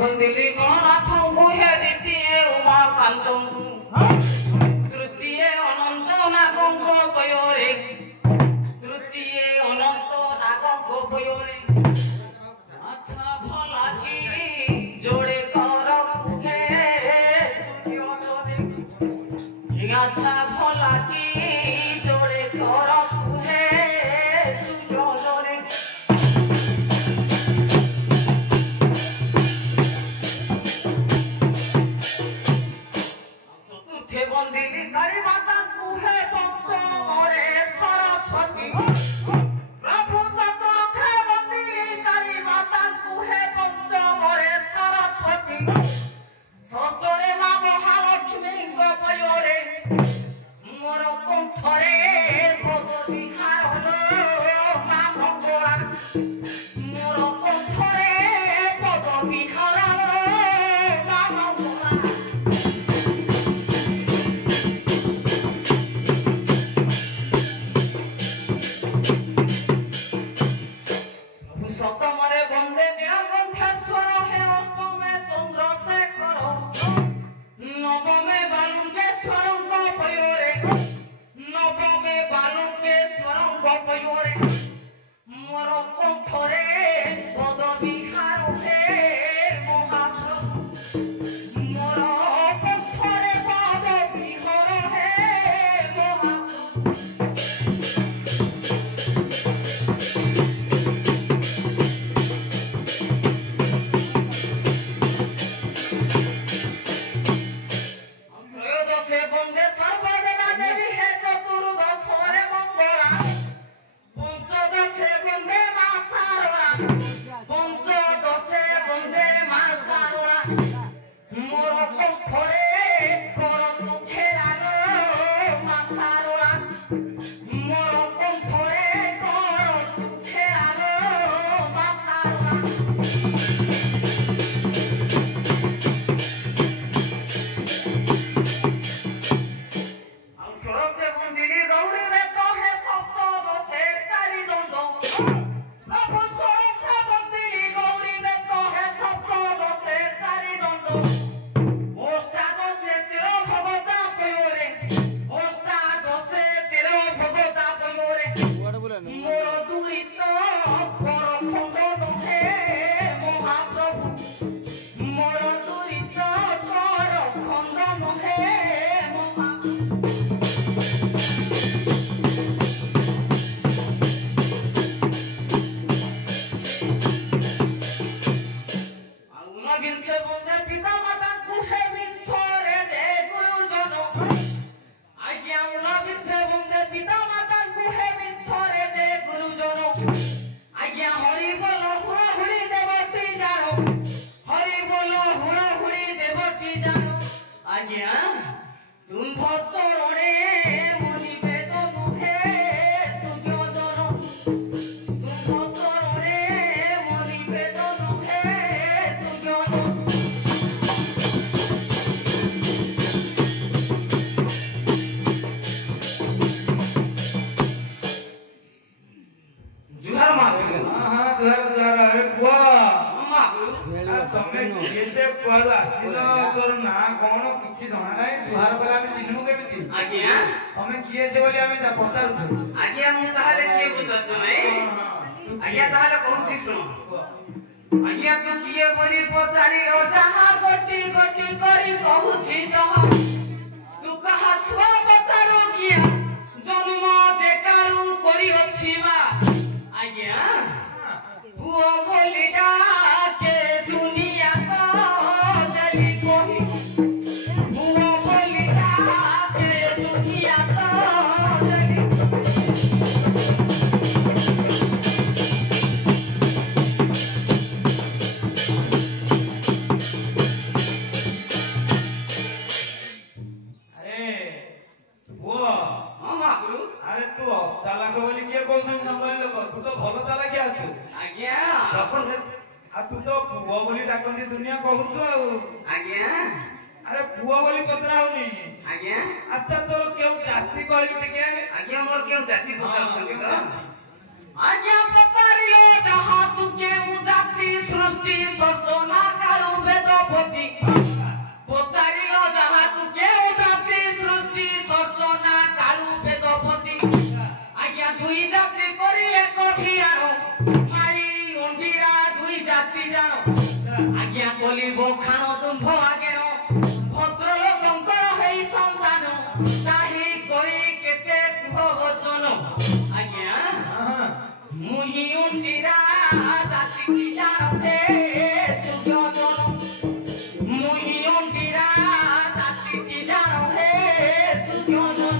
बंदिली गणनाथ गुहे द्वितीय उमाकांत तृतीय अनंत नागंग पयोरे तृतीय अनंत नागंग पयोरे अच्छा भला की जोड़े कर अच्छा भला की जोड़े कर चतुर्थे बंदिली काली माता कुहे पंचमरे सरस्वती प्रभु चतुर्थे बंदिली काली माता कुहे पंचमरे सरस्वती षष्ठरे मां महालक्ष्मी गपयोरे मोर कंठरे भगवती हारलो मां मंगला मोर कंठरे भगवती हारलो मां मंगला सप्तमरे बंदे नीलकंठेश्वर हे अष्टमे चंद्रशेखर नवमे बालुकेश्वर पयोरे नवमे बालुकेश्वर पयोरे मोर कंठरे पदविहार हे महाप्रभु मोर कंठरे पदविहार हे महाप्रभु बंदे सर्वदेवा देवी हे चतुर्दशरे मंगला पंचदशे बंदे मां सारला पंचदशे बंदे मां सारला मोर कंठरे करतु खेलालो मां सारला मोर कंठरे करतु खेलालो मां सारला अरे पुआ बोली पतरा होनी आज्ञा अच्छा तो क्यों जाति कहली टिके आज्ञा मोर क्यों जाति पचारछन तो आज्ञा पचारिले जहां तू क्यों जाति सृष्टि सृजना कालु ପତି ପଚାରିଲ ଯାହା ତୁ କେଉଁ ଜାତି ସୃଷ୍ଟି ସର୍ଜନା କାଳୁ ବେଦପତି ଆଜ୍ଞା ଦୁଇ ଜାତି କରି ଏକ ଭିଆଣ ମାଇ ଅଣ୍ଡିରା ଦୁଇ ଜାତି ଜାଣ ଆଜ୍ଞା କଲିବ ଖାଣ ତୁମ୍ଭ ଆଗେଣ ଭଦ୍ରଲୋକଙ୍କର ହେଇ ସନ୍ତାନ ତାହି କରି କେତେ କୁହ ବଚନ ଆଜ୍ଞା ମୁହିଁ ଅଣ୍ଡିରା ଜାତି କି ଜାଣ ହେ ସୁଜନ ମୁହିଁ ଅଣ୍ଡିରା ଜାତି କି ଜାଣ ହେ ସୁଜନ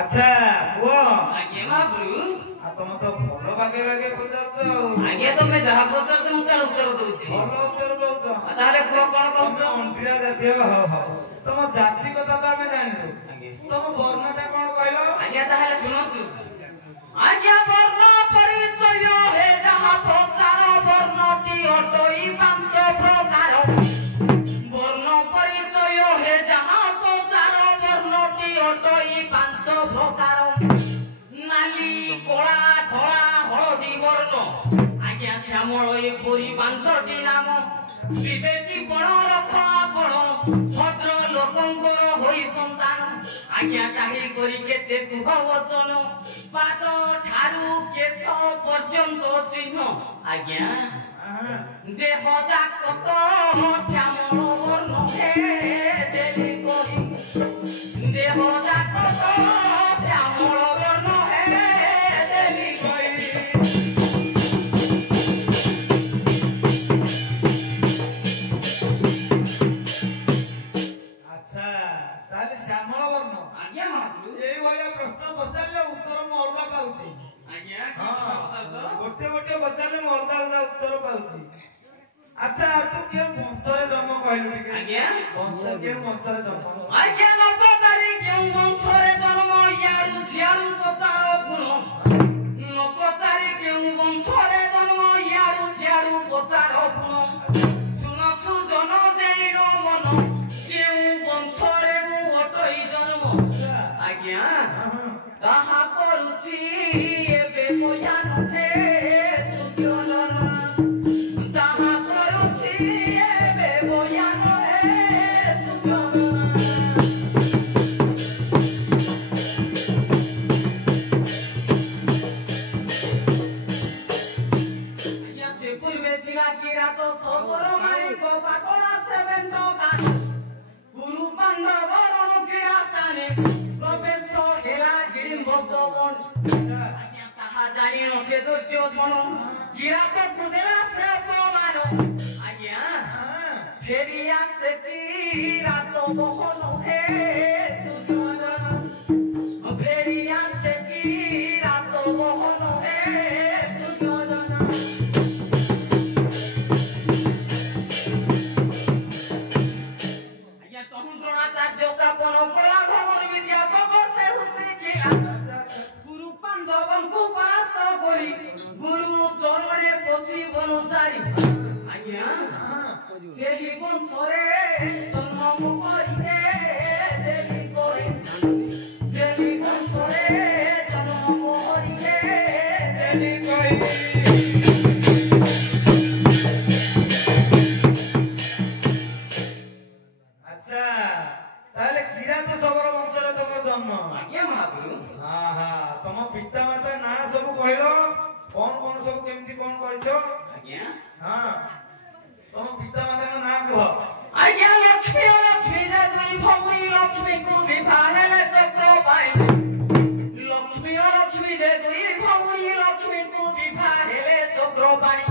ଆଚ୍ଛା ପୁଅ ଆଜ୍ଞା ମହାପ୍ରଭୁ ତମେ ତ ଭଲ ବାଗେ ବାଗେ ପଚାରୁଛ ଆଉ ଆଜ୍ଞା ତମେ ଯାହା ପଚାରୁଛ ମୁଁ ତାର ଉତ୍ତର ଦଉଛି ଭଲ ଉତ୍ତର ଦଉଛ ତାହେଲେ କୁହ କଣ କହୁଛ ଅଣ୍ଡିରା ଜାତୀୟ ହଉ ହଉ ତମ ଜାତି କଥା ତ ଆମେ ଜାଣିଲୁ ତମ ବର୍ଣ୍ଣଟା କଣ କହିଲ ଆଜ୍ଞା ତାହେଲେ ଶୁଣନ୍ତୁ ଆଜ୍ଞା ବର୍ଣ୍ଣ ପରିଚୟ ହେ ଯାହା ପ୍ରକାର ବର୍ଣ୍ଣଟି ଅଟଇ ପାଞ୍ଚ ପ୍ରକାର ବର୍ଣ୍ଣ ପରିଚୟ ହେ ଯାହା ପ୍ରକାର ବର୍ଣ୍ଣଟି ଅଟଇ ପାଞ୍ଚ ପ୍ରକାର ନାଲି କଳା ଧଳା ହଳଦୀ ବର୍ଣ୍ଣ ଆଜ୍ଞା ଶ୍ୟାମଳ ଏପରି ପାଞ୍ଚଟି ନାମ ବିବେକୀ ବଣ ରଖ ଆପଣ ଭଦ୍ର ଲୋକଙ୍କର ହୋଇ ସନ୍ତାନ ଆଜ୍ଞା କାହିଁ କରି କେତେ କୁହ ବଚନ ପାଦ ଠାରୁ କେଶ ପର୍ଯ୍ୟନ୍ତ ଚିହ୍ନ ଆଜ୍ଞା ଦେହ ଯାକ ତ ଶ୍ୟାମଳ ବର୍ଣ୍ଣ ହେ ଦେଲି କରି ଦେହ ଯାକ ତ ଶ୍ୟାମଳ ବର୍ଣ୍ଣ ହେ ଦେଲି କରି ଆଚ୍ଛା ତାହେଲେ ଶ୍ୟାମଳ ବର୍ଣ୍ଣ ଆଜ୍ଞା ମହାପ୍ରଭୁ ଏଇଭଳିଆ ପ୍ରଶ୍ନ ପଚାରିଲେ ଉତ୍ତର ମୁଁ ଅଲଗା ପାଉଛି ଆଜ୍ଞା ଗୋଟେ ଗୋଟେ ପଚାରିଲେ ମୁଁ ଅଲଗା ଅଲଗା ଉତ୍ତର ପାଉଛି ଆଚ୍ଛା ତୁ କେଉଁ ବଂଶରେ ଜନ୍ମ କହିଲୁ ଟିକେ ଆଜ୍ଞା ବଂଶ କେଉଁ ବଂଶରେ ଜନ୍ମ ଆଜ୍ଞା ନପଚାରି କେଉଁ ବଂଶରେ ଜନ୍ମ ଇଆଡୁ ସିଆଡୁ ପଚାର ଗୁଣ ନପଚାରି କେଉଁ ବଂଶରେ ଜନ୍ମ ଇଆଡୁ ସିଆଡୁ ପଚାର ଗୁଣ ଶୁଣ ସୁଜନ ଦେଇଣ ମନ କେଉଁ ବଂଶରେ ମୁଁ ଅଟଇ ଜନ୍ମ ଆଜ୍ଞା ତାହା କରୁଛି ଏବେ ବୟାନ ହେ ସୁଜନ ତାହା କରୁଛି ଏବେ ବୟାନ ହେ ସୁଜନ ଆଜ୍ଞା ସେ ପୂର୍ବେ ଥିଲା କିରାତ ସବର ମାଇକ ପାଟଣା ସେବେଣ୍ଟ ଗାନ ଗୁରୁ ପାଣ୍ଡବର କ୍ରୀଡ଼ା ସ୍ଥାନେ ପ୍ରବେଶ ହେଲା ଗିରିମ୍ବ ପବନ ଆଜ୍ଞା ତାହା ଜାଣିନ ସେ ଦୁର୍ଯ୍ୟୋଧନ କିରାତକୁ ଦେଲା ସେ ଅପମାନ ଆଜ୍ଞା ଫେରି ଆସେ କିରାତ ମୋହନ ହେ ସୁଜନ ଫେରି ଆସେ କିରାତ ମୋହନ ହେ ସୁଜନ ଆଜ୍ଞା ତହୁ ଦ୍ରୋଣାଚାର୍ଯ୍ୟ ସ୍ଥାପନ କଲା ଭଗର ବିଦ୍ୟା ତବ ସେ ଶିଖିଲା ଗୁରୁ ପାଣ୍ଡବଙ୍କୁ ପରାସ୍ତ କରି ଗୁରୁ ଚରଣରେ ପଶି ବନଚାରି ଆଜ୍ଞା ସେହି ବଂଶରେ ଜନ୍ମ କରି ଦେଲି କରି ସେହି ବଂଶରେ ଜନ୍ମ କରି ଦେଲି କରି ଆଚ୍ଛା ତାହେଲେ କିରାତ ଶବର ବଂଶରେ ତମ ଜନ୍ମ ଆଜ୍ଞା ମହାପ୍ରଭୁ ତମ ପିତା ମାତା ନାଁ ସବୁ କହିଲ କଣ କଣ ସବୁ କେମିତି କଣ କରିଛ ଆଜ୍ଞା ତମ ପିତା ମାତାଙ୍କ ନାଁ କୁହ ଆଜ୍ଞା ଲକ୍ଷ୍ମୀ ଓ ଲକ୍ଷ୍ମୀ ଯେ ଦୁଇ ଭଉଣୀ ଲକ୍ଷ୍ମୀକୁ ବିବାହ ହେଲେ ଚକ୍ର ପାଇଁ ଲକ୍ଷ୍ମୀ ଓ ଲକ୍ଷ୍ମୀ ଯେ ଦୁଇ ଭଉଣୀ ଲକ୍ଷ୍ମୀକୁ ବିବାହ ହେଲେ ଚକ୍ର ପାଇଁ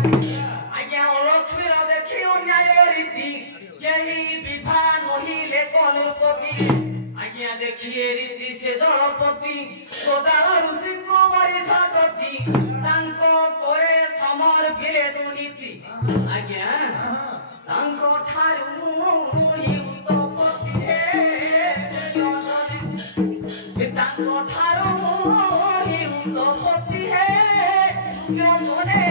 ଆଜ୍ଞା ଲକ୍ଷ୍ମୀର ଦେଖି ଅନ୍ୟାୟ ରୀତି କେହି ବିବାହ ନହିଲେ କନୁପତି ଆଜ୍ଞା ଦେଖିଏ ରୀତି ସେ ଜଳପତି ସଦାଳ ଋଷିଙ୍କୁ ବରିଷଟି ତାଙ୍କ ପରେ ସମର୍ପିଲେ ଦୁର୍ନୀତି ଆଜ୍ଞା ତାଙ୍କ ଠାରୁ ଉତ୍ତପତି ହେ ତାଙ୍କ ଠାରୁ ଉତ୍ତପତି ହେ ମନେ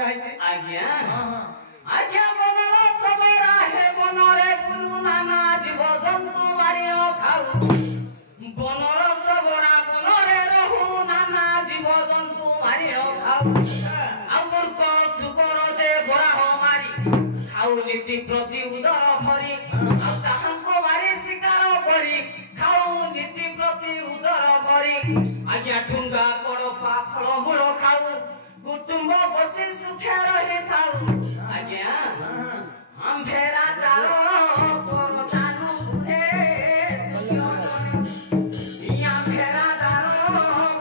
ପୂଜା ହେଇଛି ଆଜ୍ଞା ହଁ ହଁ ଆଜ୍ଞା ବନର ସବରା ହେ ବନରେ ବୁଲୁ ନାନା ଜୀବଜନ୍ତୁ ମାରିଅ ଖାଉ ବନର ସବରା ବନରେ ରହୁ ନାନା ଜୀବଜନ୍ତୁ ମାରିଅ ଖାଉ ଆଉ ମୂର୍ଖ ଶୁକର ଯେ ବରାହ ମାରି ଖାଉ ନୀତି ପ୍ରତି ଉଦର ଭରି ଆଉ ତାହାଙ୍କୁ ମାରି ଶିକାର କରି ଖାଉ ନୀତି ପ୍ରତି ଉଦର ଭରି ଆଜ୍ଞା ଠୁଙ୍ଗା କଡ଼ପା ଫଳମୂଳ ଖାଉ କୁଟୁମ୍ବ ବସି ସୁଖେ ରହିଥାଉ ଆଜ୍ଞା ଆମ୍ଭେରା ଚାର ପରଦାନୁ ହେ ସୁଖ୍ୟଜନ ଆମ୍ଭେରା ଚାର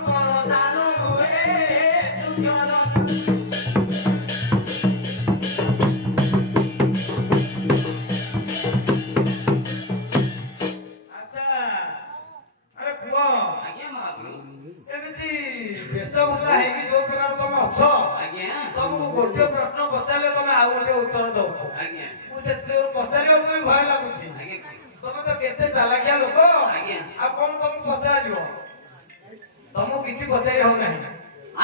ପରଦାନୁ ହେ ସୁଖ୍ୟଜନ ଆଚ୍ଛା ଆରେ ପୁଅ ଆଜ୍ଞା ମହାପ୍ରଭୁ ଏମିତି ବେଶଭୂଷା ହେଇକି ଯୋଉ ପ୍ରକାର ତମେ ଅଛ ଆଜ୍ଞା ତମକୁ ଗୋଟିଏ ପ୍ରଶ୍ନ ପଚାରିଲେ ତମେ ଆଉ ଗୋଟେ ଉତ୍ତର ଦଉଛ ଆଜ୍ଞା ମୁଁ ସେଥିରୁ ପଚାରିବାକୁ ବି ଭୟ ଲାଗୁଛି ଆଜ୍ଞା ତମେ ତ କେତେ ଚାଲାକିଆ ଲୋକ ଆଜ୍ଞା ଆଉ କଣ ତମକୁ ପଚରାଯିବ ତମକୁ କିଛି ପଚାରି ହଉନାହିଁ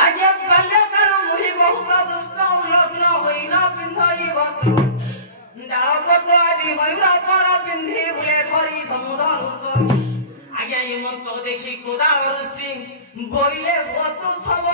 ଆଜ୍ଞା ବାଲ୍ୟକାଳ ମୁହି ବହୁତ ଦୁଷ୍ଟ ଉଲଗ୍ନ ହୋଇନ ପିନ୍ଧଇ ବସ୍ତ୍ର ଡାଳପତ୍ର ଆଜି ମୟୂର ପର ପିନ୍ଧି ବୁଲେ ଧରି ସମୁଧନୁଷ ଆଜ୍ଞା ଏ ମନ୍ତ ଦେଖି କୋଦାଳ ଋଷି ବୋଇଲେ ବତୁ ସବୁ